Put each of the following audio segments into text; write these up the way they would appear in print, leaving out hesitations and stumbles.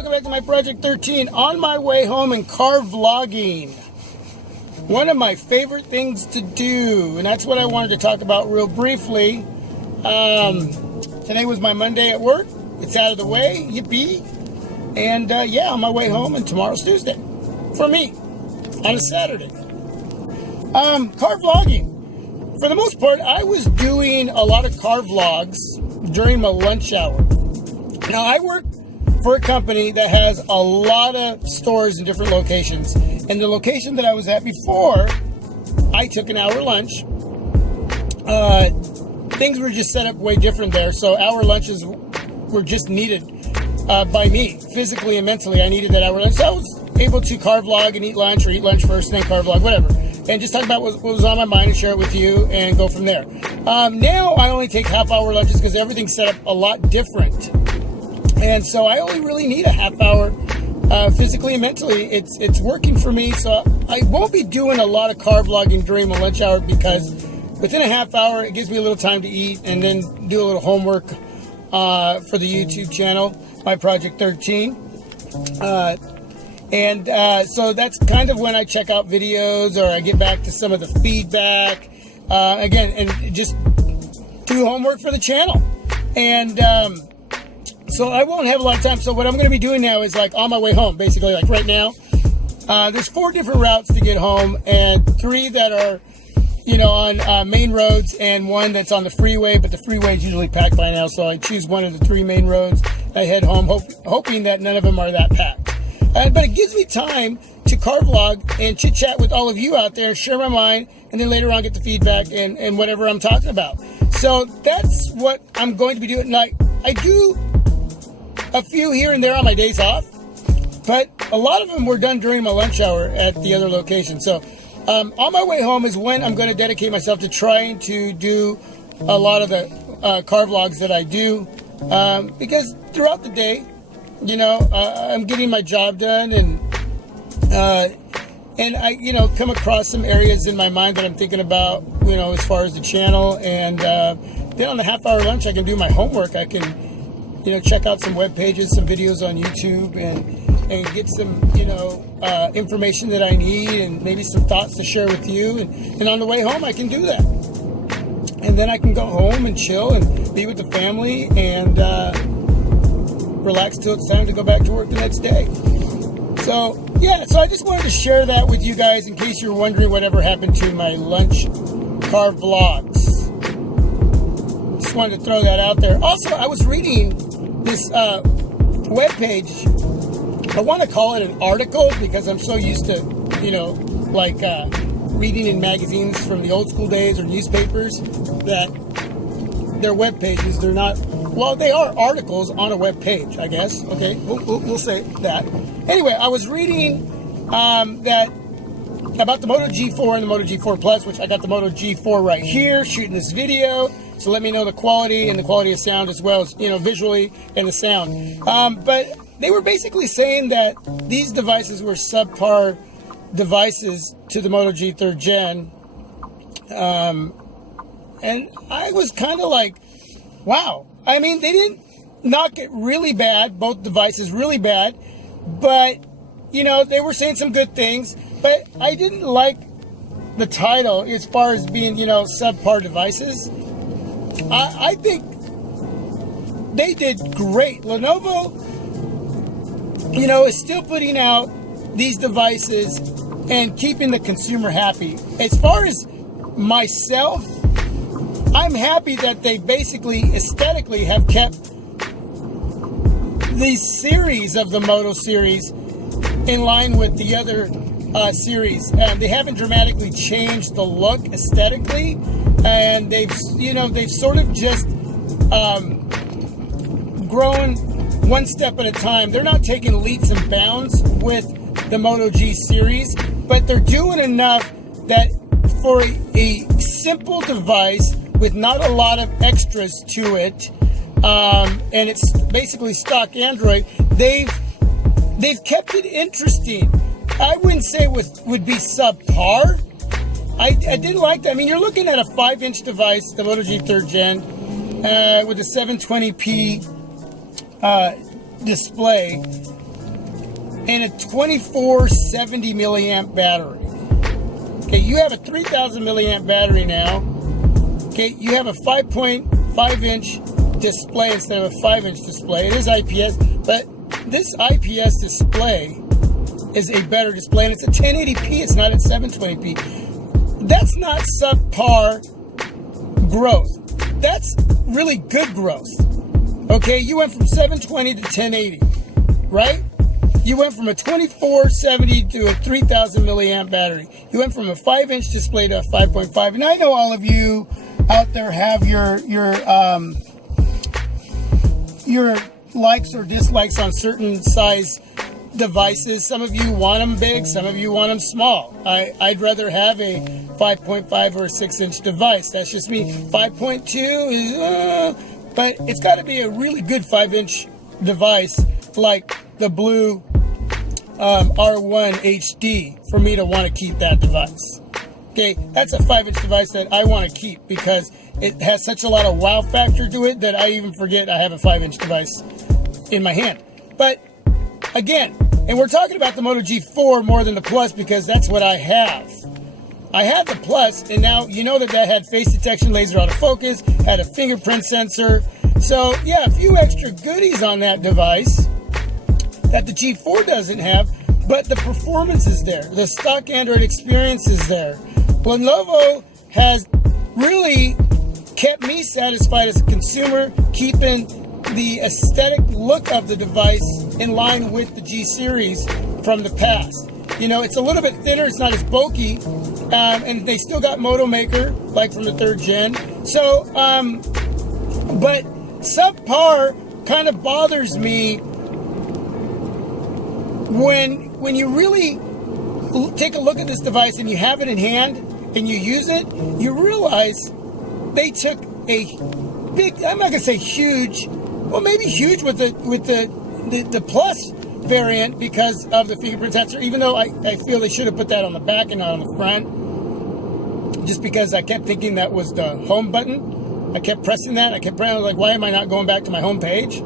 welcome back to my Project 13. On my way home and car vlogging. One of my favorite things to do, and that's what I wanted to talk about real briefly. Today was my Monday at work. It's out of the way, yippee. And yeah, on my way home, and tomorrow's Tuesday. For me, on a Saturday. Car vlogging. For the most part, I was doing a lot of car vlogs during my lunch hour. Now, I work for a company that has a lot of stores in different locations. And the location that I was at before, I took an hour lunch. Things were just set up way different there. So hour lunches were just needed by me, physically and mentally. I needed that hour lunch. So I was able to car vlog and eat lunch, or eat lunch first and then car vlog, whatever. And just talk about what was on my mind and share it with you and go from there. Now I only take half-hour lunches because everything's set up a lot different. And so I only really need a half hour physically and mentally. It's working for me. So I won't be doing a lot of car vlogging during my lunch hour because within a half hour, it gives me a little time to eat and then do a little homework for the YouTube channel, my Project 13. So that's kind of when I check out videos or I get back to some of the feedback. Again, and just do homework for the channel. And so I won't have a lot of time. So what I'm going to be doing now is like on my way home, basically like right now. There's 4 different routes to get home and 3 that are, you know, on main roads and 1 that's on the freeway, but the freeway is usually packed by now. So I choose one of the 3 main roads. I head home hoping that none of them are that packed. But it gives me time to car vlog and chit chat with all of you out there, share my mind, and then later on get the feedback and whatever I'm talking about. So that's what I'm going to be doing. Like, I do a few here and there on my days off, but a lot of them were done during my lunch hour at the other location. So on my way home is when I'm going to dedicate myself to trying to do a lot of the car vlogs that I do, because throughout the day, you know, I'm getting my job done, and I, you know, come across some areas in my mind that I'm thinking about, you know, as far as the channel, and then on the half-hour lunch, I can do my homework. I can, you know, check out some web pages, some videos on YouTube, and get some, you know, information that I need, and maybe some thoughts to share with you. And on the way home, I can do that. And then I can go home and chill and be with the family and relax till it's time to go back to work the next day. So, yeah, so I just wanted to share that with you guys in case you're wondering whatever happened to my lunch car vlogs. Just wanted to throw that out there. Also, I was reading this web page. I want to call it an article because I'm so used to, you know, like reading in magazines from the old school days or newspapers, that they're web pages. They're not, well, they are articles on a web page, I guess. Okay, we'll say that. Anyway, I was reading that about the Moto G4 and the Moto G4 Plus, which I got the Moto G4 right here, shooting this video. So let me know the quality and the quality of sound, as well as, you know, visually and the sound. But they were basically saying that these devices were subpar devices to the Moto G 3rd Gen. And I was kind of like, wow. I mean, they didn't knock it really bad, both devices really bad. But, you know, they were saying some good things. But I didn't like the title as far as being, you know, subpar devices. I think they did great. Lenovo, you know, is still putting out these devices and keeping the consumer happy. As far as myself, I'm happy that they basically aesthetically have kept the series of the Moto series in line with the other series. They haven't dramatically changed the look aesthetically, and they've sort of just grown one step at a time. They're not taking leaps and bounds with the Moto G series, but they're doing enough that for a simple device with not a lot of extras to it, and it's basically stock Android, they've kept it interesting. I wouldn't say it would be subpar. I didn't like that. I mean, you're looking at a 5-inch device, the Moto G 3rd Gen, with a 720p display. and a 2470 milliamp battery. Okay, you have a 3000 milliamp battery now. Okay, you have a 5.5 inch display instead of a 5-inch display. It is IPS, but this IPS display is a better display, and it's a 1080p. It's not at 720p. That's not subpar growth. That's really good growth. Okay, you went from 720 to 1080, right? You went from a 2470 to a 3000 milliamp battery. You went from a 5-inch display to a 5.5. And I know all of you out there have your likes or dislikes on certain size devices. Some of you want them big, some of you want them small. I'd rather have a 5.5 or a 6-inch device. That's just me. 5.2 is, but it's got to be a really good 5-inch device like the blue R1 HD for me to want to keep that device. Okay, that's a 5-inch device that I want to keep because it has such a lot of wow factor to it that I even forget I have a 5-inch device in my hand. But again, and we're talking about the Moto G4 more than the Plus because that's what I have. I had the Plus, and now you know that had face detection, laser autofocus, had a fingerprint sensor. So yeah, a few extra goodies on that device that the G4 doesn't have, but the performance is there. The stock Android experience is there. Lenovo has really kept me satisfied as a consumer, keeping the aesthetic look of the device in line with the G series from the past. You know, it's a little bit thinner, it's not as bulky, and they still got Moto Maker, like from the 3rd gen. So, but subpar kind of bothers me when you really take a look at this device and you have it in hand and you use it, you realize they took a big, I'm not gonna say huge, well maybe huge with the Plus variant because of the fingerprint sensor, even though I feel they should have put that on the back and not on the front, just because I kept thinking that was the home button. I kept pressing that, I was like, why am I not going back to my home page?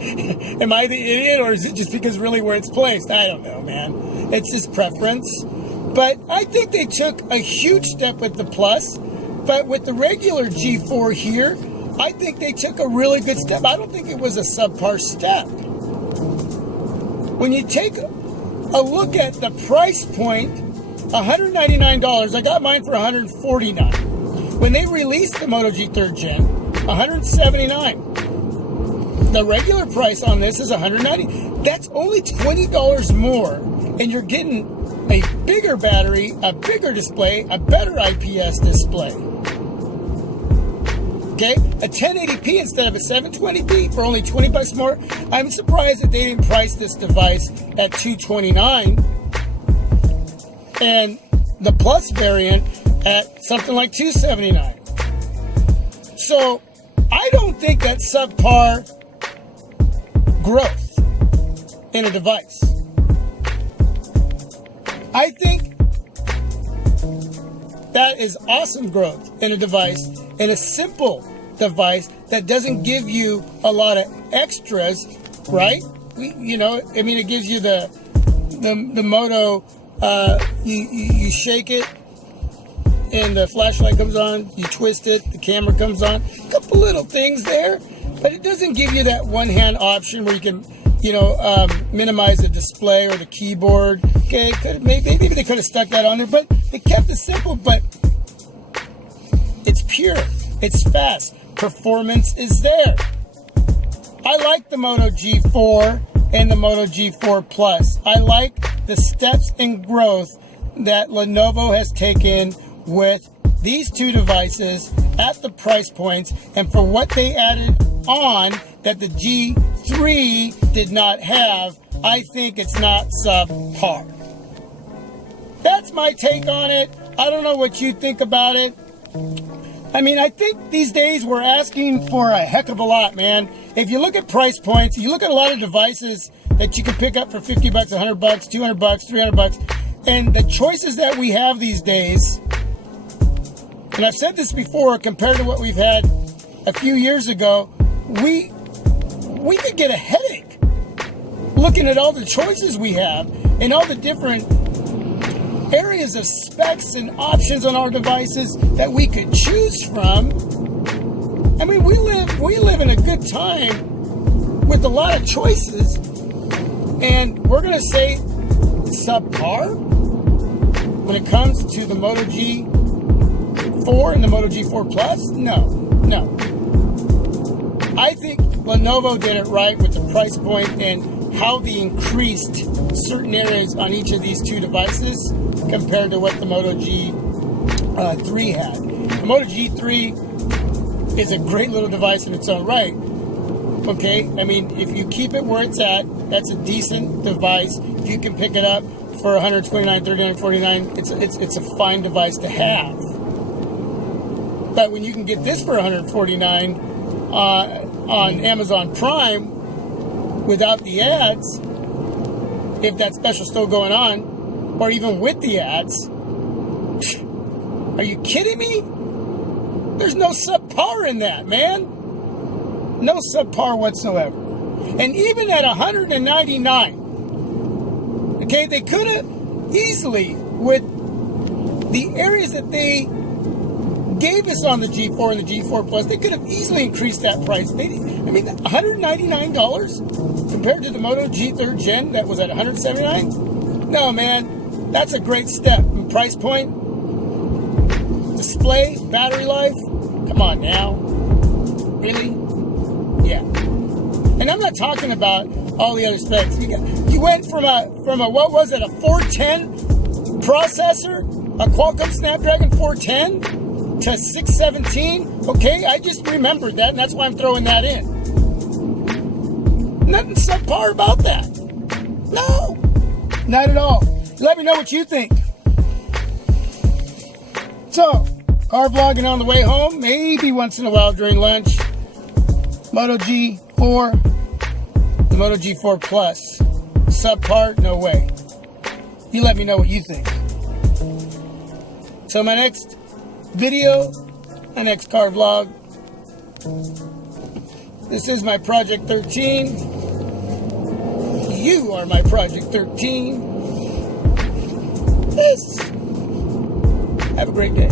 Am I the idiot, or is it just because really where it's placed? I don't know, man. It's just preference. But I think they took a huge step with the Plus. But with the regular G4 here, I think they took a really good step. I don't think it was a subpar step. When you take a look at the price point, $199. I got mine for $149. When they released the Moto G 3rd Gen, $179. The regular price on this is $190. That's only $20 more, and you're getting a bigger battery, a bigger display, a better IPS display. Okay, a 1080p instead of a 720p for only $20 more. I'm surprised that they didn't price this device at $229 and the Plus variant at something like $279. So I don't think that's subpar growth in a device. I think that is awesome growth in a device, in a simple device that doesn't give you a lot of extras, right? It gives you the Moto, you shake it and the flashlight comes on, you twist it, the camera comes on, a couple little things there, but it doesn't give you that one-hand option where you can, minimize the display or the keyboard. Okay, maybe they could have stuck that on there, but they kept it simple, but it's pure, it's fast, performance is there. I like the Moto G4 and the Moto G4 Plus. I like the steps in growth that Lenovo has taken with these two devices at the price points and for what they added on that the G3 did not have. I think it's not subpar. That's my take on it. I don't know what you think about it. I think these days we're asking for a heck of a lot, man. If you look at price points, you look at a lot of devices that you can pick up for $50, $100, $200, $300, and the choices that we have these days, and I've said this before, compared to what we've had a few years ago, we could get a headache looking at all the choices we have and all the different areas of specs and options on our devices that we could choose from. I mean, we live in a good time with a lot of choices, and we're going to say subpar when it comes to the Moto G4 and the Moto G4 Plus. No. I think Lenovo did it right with the price point and how they increased certain areas on each of these two devices compared to what the Moto G3 had. The Moto G3 is a great little device in its own right. Okay, I mean, if you keep it where it's at, that's a decent device. If you can pick it up for $129, $39, $49, it's a fine device to have. But when you can get this for $149 on Amazon Prime without the ads, if that special's still going on, or even with the ads, are you kidding me? There's no subpar in that, man. No subpar whatsoever. And even at $199, okay, they could have easily, with the areas that they gave us on the G4 and the G4 Plus, they could have easily increased that price. $199 compared to the Moto G3 Gen that was at $179. No, man, that's a great step in price point. Display, battery life, come on now, really? Yeah. And I'm not talking about all the other specs. You went from a what was it, a 410 processor, a Qualcomm Snapdragon 410 to 617. Okay, I just remembered that, and that's why I'm throwing that in. Nothing subpar about that. No, not at all. Let me know what you think. So, car vlogging on the way home, maybe once in a while during lunch. Moto G4, the Moto G4 Plus. Subpar, no way. You let me know what you think. So my next video, my next car vlog. This is my Project 13. You are my Project 13. Yes. Have a great day.